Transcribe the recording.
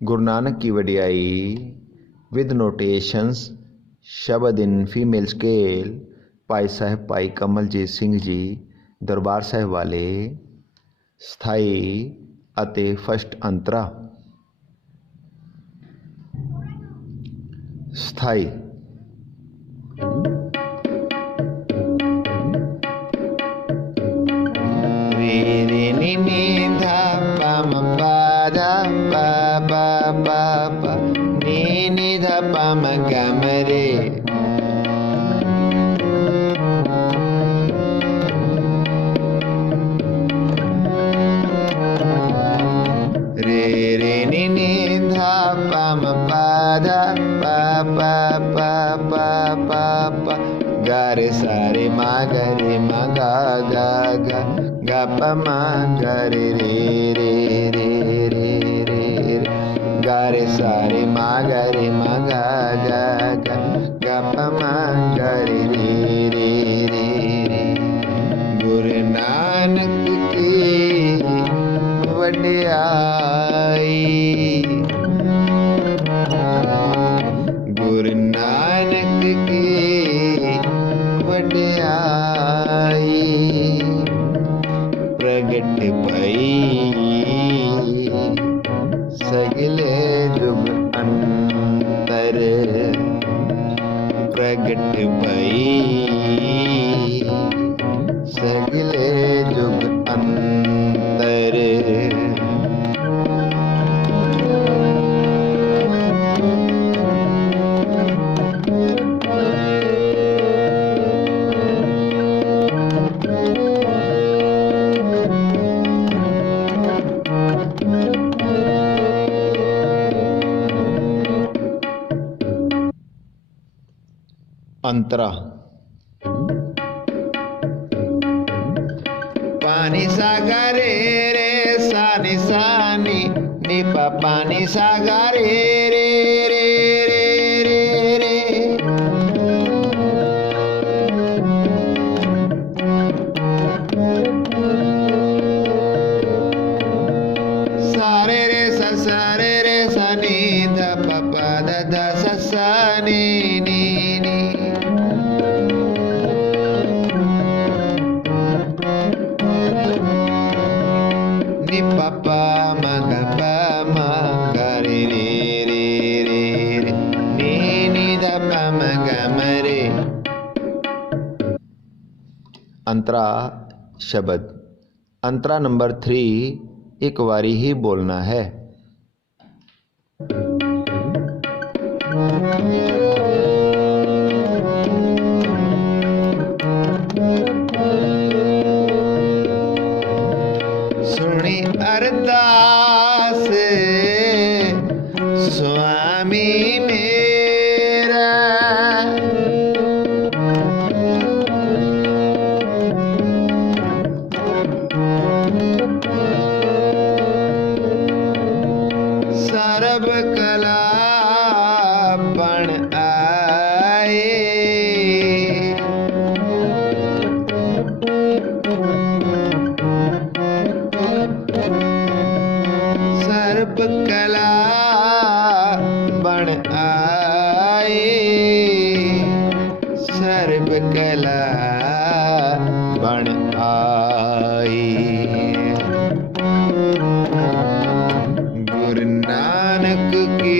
गुरु नानक की वडियाई with notations, शब्द in female scale, भाई साहब भाई कमलजीत सिंह जी दरबार साहब वाले, स्थाई अते फस्ट अंतरा। स्थाई रे रे नी नी धा पा म पा धा पा पा पा पा नी नी धा पा म ग म रे। रे रे नी नी धा पा म पा धा पा पा पा पा पा पा गा रे सा रे मा ग रे मा गा गा गा गा प मा गा रे रे रे रे रे रे गा रे सा रे मा गा रे मा गा गा गा गा प मा गा रे रे रे रे रे। गुरु नानक की वडियाई, गुरु नानक की वडियाई, प्रगट भई सगले जुग अंतर, प्रगट भई सगले जुग अंतर। अंतरा पानी सागा रे रे सानी सानी नी पा पानी सागा रे रे रे रे रे रे। सारे रे सा सारे रे सा नी धा पा पा धा धा सा सा नी नी नी। नी पा पा मा गा पा मा गा रे रे रे रे रे नी नी धा पा मा गा मा रे। अंतरा शब्द। अंतरा नंबर 3 एक बारी ही बोलना है। सुनी अरदास स्वामी मेरा, सर्व कला बन आए, सर्व कला बन आए, सर्व कला बन आई। गुरु नानक की